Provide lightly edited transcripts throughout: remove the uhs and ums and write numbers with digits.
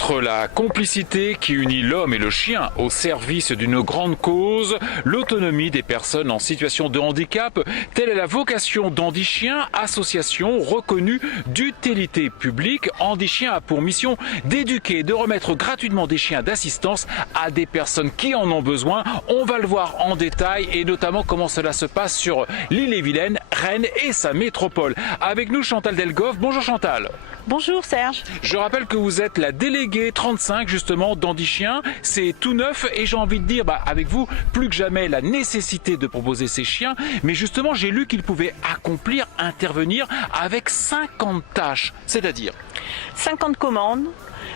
Entre la complicité qui unit l'homme et le chien au service d'une grande cause, l'autonomie des personnes en situation de handicap, telle est la vocation d'Handichien, association reconnue d'utilité publique. Handichien a pour mission d'éduquer, de remettre gratuitement des chiens d'assistance à des personnes qui en ont besoin. On va le voir en détail et notamment comment cela se passe sur l'Ille-et-Vilaine, Rennes et sa métropole. Avec nous Chantal Delgoff. Bonjour Chantal. Bonjour Serge. Je rappelle que vous êtes la déléguée 35 justement d'Handichien. C'est tout neuf et j'ai envie de dire avec vous plus que jamais la nécessité de proposer ces chiens. Mais justement j'ai lu qu'ils pouvaient accomplir, intervenir avec 50 tâches, c'est-à-dire 50 commandes.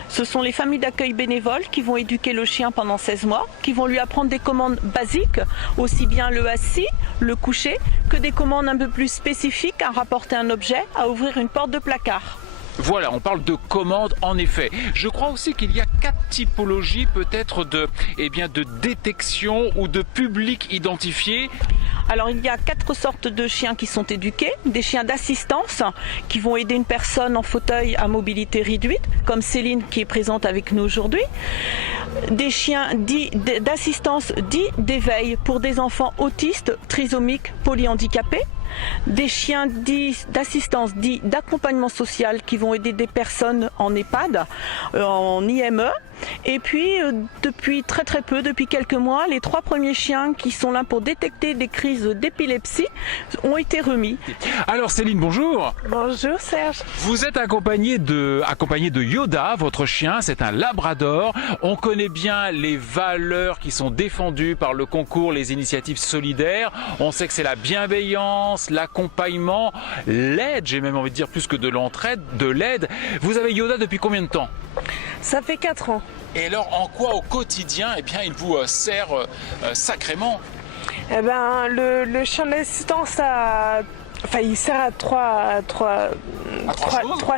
Ce sont les familles d'accueil bénévoles qui vont éduquer le chien pendant 16 mois, qui vont lui apprendre des commandes basiques, aussi bien le assis, le coucher, que des commandes un peu plus spécifiques à rapporter un objet, à ouvrir une porte de placard. Voilà, on parle de commandes en effet. Je crois aussi qu'il y a 4 typologies peut-être de détection ou de public identifié. Alors il y a 4 sortes de chiens qui sont éduqués, des chiens d'assistance qui vont aider une personne en fauteuil à mobilité réduite, comme Céline qui est présente avec nous aujourd'hui, des chiens dits d'assistance dits d'éveil pour des enfants autistes, trisomiques, polyhandicapés, des chiens dits d'assistance dits d'accompagnement social qui vont aider des personnes en EHPAD, en IME. Et puis depuis très peu, depuis quelques mois, les 3 premiers chiens qui sont là pour détecter des crises d'épilepsie ont été remis. Alors Céline, bonjour. Bonjour Serge. Vous êtes accompagnée de Yoda, votre chien, c'est un labrador. On connaît bien les valeurs qui sont défendues par le concours Les Initiatives Solidaires. On sait que c'est la bienveillance, l'accompagnement, l'aide, j'ai même envie de dire plus que de l'entraide, de l'aide. Vous avez Yoda depuis combien de temps? Ça fait 4 ans. Et alors, en quoi au quotidien, il vous sert sacrément? Eh ben, le chien d'assistance il sert à trois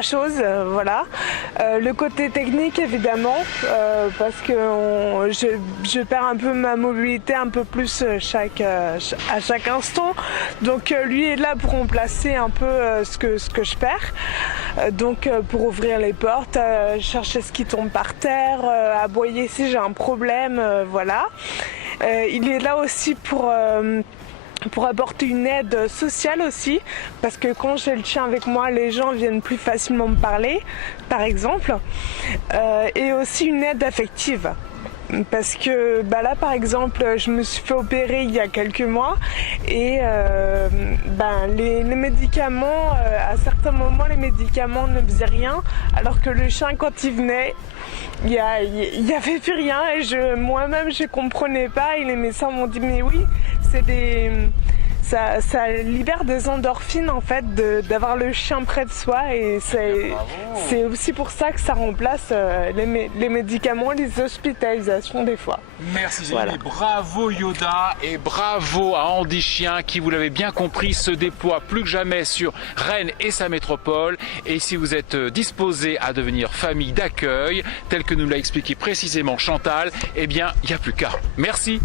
choses, voilà. Le côté technique évidemment, parce que je perds un peu ma mobilité un peu plus à chaque instant. Donc lui est là pour remplacer un peu ce que je perds. Donc pour ouvrir les portes, chercher ce qui tombe par terre, aboyer si j'ai un problème, voilà. Il est là aussi pour apporter une aide sociale aussi, parce que quand j'ai le chien avec moi, les gens viennent plus facilement me parler, par exemple, et aussi une aide affective. Parce que là par exemple je me suis fait opérer il y a quelques mois et les médicaments, à certains moments les médicaments ne faisaient rien, alors que le chien quand il venait il y avait plus rien et moi-même je comprenais pas, et les médecins m'ont dit mais oui, ça libère des endorphines en fait d'avoir le chien près de soi, et c'est aussi pour ça que ça remplace les médicaments, les hospitalisations des fois. Merci Zélie, voilà. Bravo Yoda et bravo à Handichien qui, vous l'avez bien compris, se déploie plus que jamais sur Rennes et sa métropole. Et si vous êtes disposé à devenir famille d'accueil, tel que nous l'a expliqué précisément Chantal, eh bien il n'y a plus qu'à. Merci.